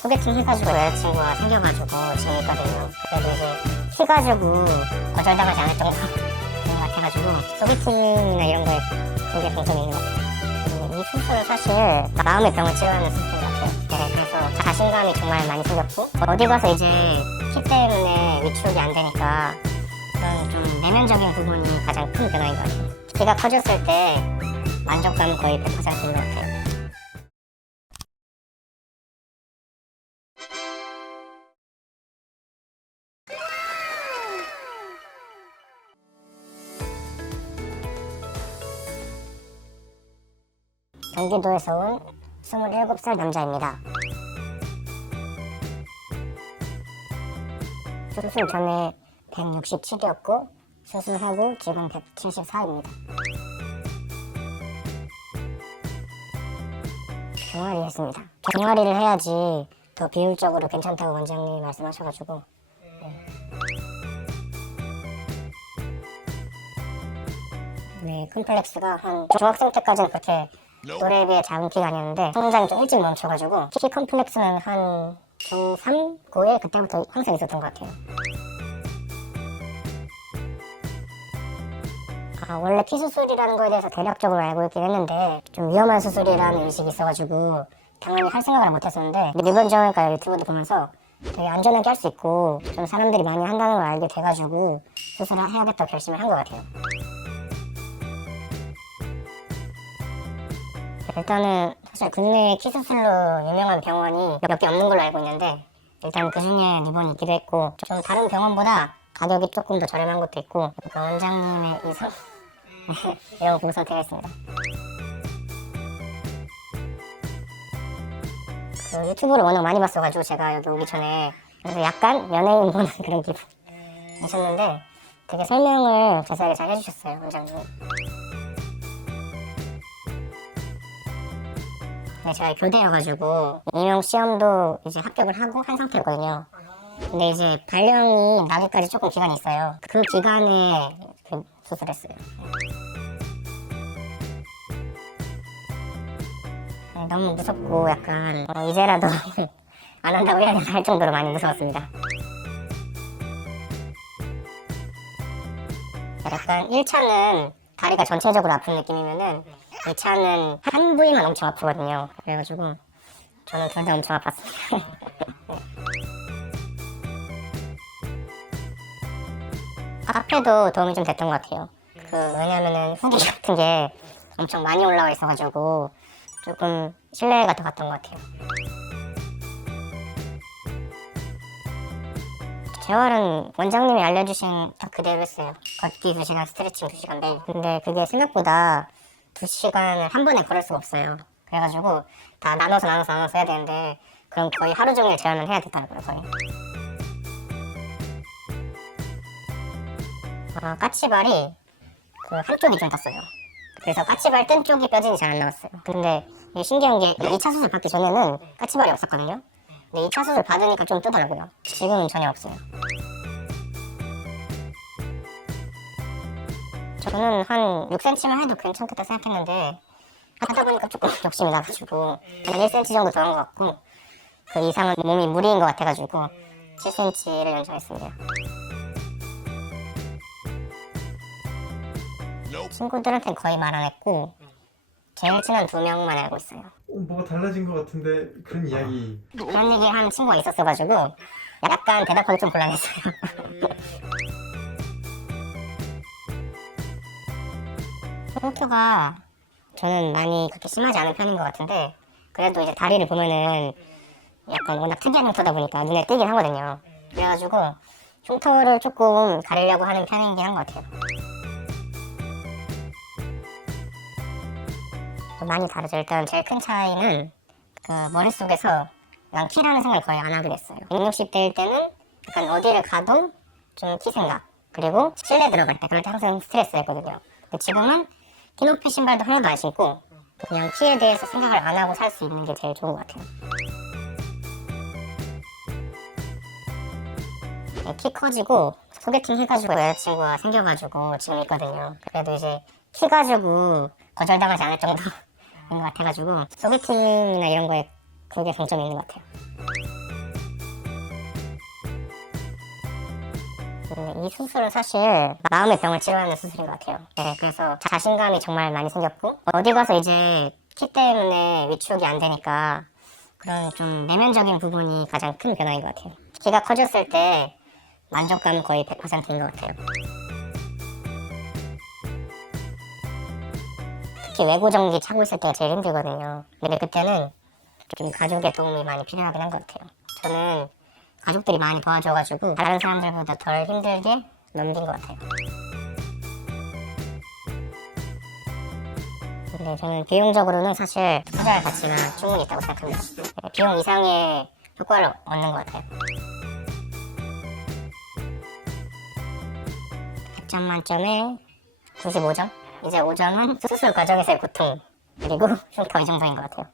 소개팅 해가지고 여자친구가 생겨가지고 지금 있거든요. 그래도 이제 키가지고 거절당하지 않을 정도인 것 같아가지고 소개팅이나 이런 거에 그게 장점이 있는 것 같아요. 음, 이 수술은 사실 마음의 병을 치료하는 수술인 것 같아요. 네, 그래서 자신감이 정말 많이 생겼고 어디 가서 이제 키 때문에 위축이 안 되니까 그런 좀 내면적인 부분이 가장 큰 변화인 것 같아요. 키가 커졌을 때 만족감은 거의 100%인 것 같아요. 경기도에서 온 27살 남자입니다. 수술 전에 167이었고 수술하고 지금 174입니다. 종아리 했습니다. 종아리를 해야지 더 비율적으로 괜찮다고 원장님이 말씀하셔가지고 네, 컴플렉스가 한 중학생 때까지는 그렇게 노래에 비해 작은 키가 아니었는데 성장이 좀 일찍 멈춰가지고 키 컴플렉스는 한 중3, 고1 그때부터 항상 있었던 것 같아요. 아, 원래 키 수술이라는 거에 대해서 대략적으로 알고 있긴 했는데 좀 위험한 수술이라는 의식이 있어가지고 당연히 할 생각을 못했었는데 일본 정형외과 유튜브도 보면서 되게 안전하게 할 수 있고 좀 사람들이 많이 한다는 걸 알게 돼가지고 수술을 해야겠다 결심을 한 것 같아요. 일단은 사실 국내에 키 수술로 유명한 병원이 몇 개 없는 걸로 알고 있는데 일단 그 중에 이번이 있기도 했고 좀 다른 병원보다 가격이 조금 더 저렴한 것도 있고 그 원장님의 이성 이런 거 보고 선택했습니다. 그 유튜브를 워낙 많이 봤어가지고 제가 여기 오기 전에 그래서 약간 연예인 보는 그런 기분 있었는데 되게 설명을 자세하게 잘 해주셨어요 원장님. 제가 교대여가지고 임용 시험도 이제 합격을 하고 한 상태거든요. 근데 이제 발령이 나기까지 조금 기간이 있어요. 그 기간에 그 수술했어요. 네, 너무 무섭고 약간 어, 이제라도 안 한다고 해야 할 정도로 많이 무서웠습니다. 약간 1차는 다리가 전체적으로 아픈 느낌이면은 2차는 한 부위만 엄청 아프거든요. 그래가지고 저는 둘 다 엄청 아팠습니다. 카페도 도움이 좀 됐던 것 같아요. 그 왜냐면은 후기 같은 게 엄청 많이 올라와 있어가지고 조금 신뢰가 더 갔던 것 같아요. 재활은 원장님이 알려주신 딱 그대로 했어요. 걷기 2시간, 스트레칭 2시간 매일. 근데 그게 생각보다 2시간을 한 번에 걸을 수가 없어요. 그래가지고 다 나눠서 나눠서 나눠서 해야 되는데 그럼 거의 하루 종일 재활만 해야 되더라고요, 거의. 아, 까치발이 그 한쪽이 좀 떴어요. 그래서 까치발 뜬 쪽이 뼈진이 잘 안 나왔어요. 근데 이게 신기한 게 2차 수술 받기 전에는 까치발이 없었거든요. 근데 2차 수술 받으니까 좀 뜨더라고요. 지금은 전혀 없어요. 저는 한 6cm만 해도 괜찮겠다 생각했는데 하다 보니까 조금 욕심이 나가지고 한 1cm 정도 더 한 것 같고 그 이상은 몸이 무리인 것 같아가지고 7cm를 연장했습니다. 친구들한테는 거의 말 안 했고 제일 친한 두 명만 알고 있어요. 어, 뭐가 달라진 것 같은데 그런 이야기 그런 얘기 하는 친구가 있었어가지고 약간 대답하기 좀 곤란했어요. 흉터가 저는 많이 그렇게 심하지 않은 편인 것 같은데 그래도 이제 다리를 보면은 약간 워낙 특이한 흉터다 보니까 눈에 띄긴 하거든요. 그래가지고 흉터를 조금 가리려고 하는 편이긴 한 것 같아요. 많이 다르죠. 일단 제일 큰 차이는 그 머릿속에서 난 키라는 생각을 거의 안 하게 됐어요. 160대일 때는 약간 어디를 가도 좀 키 생각. 그리고 실내 들어갈 때 그럴 때 항상 스트레스였거든요. 근데 지금은 키 높이 신발도 하나도 안 신고 그냥 키에 대해서 생각을 안 하고 살 수 있는 게 제일 좋은 것 같아요. 네, 키 커지고 소개팅 해가지고 여자친구가 생겨가지고 지금 있거든요. 그래도 이제 키 가지고 거절당하지 않을 정도인 것 같아가지고 소개팅이나 이런 거에 그게 장점이 있는 것 같아요. 근데 이 수술은 사실 마음의 병을 치료하는 수술인 것 같아요. 네, 그래서 자신감이 정말 많이 생겼고 어디 가서 이제 키 때문에 위축이 안 되니까 그런 좀 내면적인 부분이 가장 큰 변화인 것 같아요. 키가 커졌을 때 만족감은 거의 100%인 것 같아요. 특히 외고정기 차고 있을 때가 제일 힘들거든요. 근데 그때는 좀 가족의 도움이 많이 필요하긴 한 것 같아요. 저는 가족들이 많이 도와줘가지고 다른 사람들보다 덜 힘들게 넘긴 것 같아요. 근데 저는 비용적으로는 사실 투자할 가치가 충분히 있다고 생각합니다. 네, 비용 이상의 효과를 얻는 것 같아요. 100점 만점에 95점? 이제 5점은 수술 과정에서의 고통 그리고 흉터 이 정도인 것 같아요.